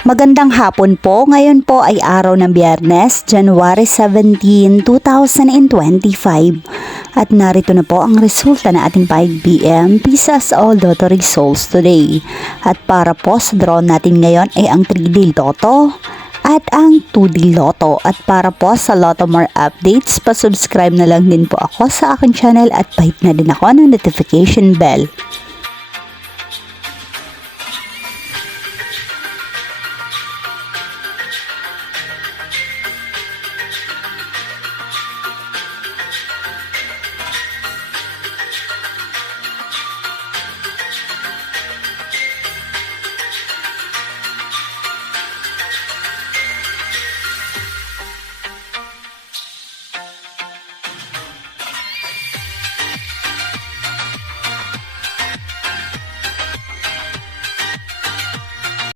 Magandang hapon po. Ngayon po ay araw ng Biyernes, January 17, 2025. At narito na po ang resulta ng ating 5pm Pisas All Lottery Results today. At para po sa draw natin ngayon ay ang 3D Lotto at ang 2D Lotto. At para po sa Lotto More updates, pa-subscribe na lang din po ako sa aking channel at bite na din ako ng notification bell.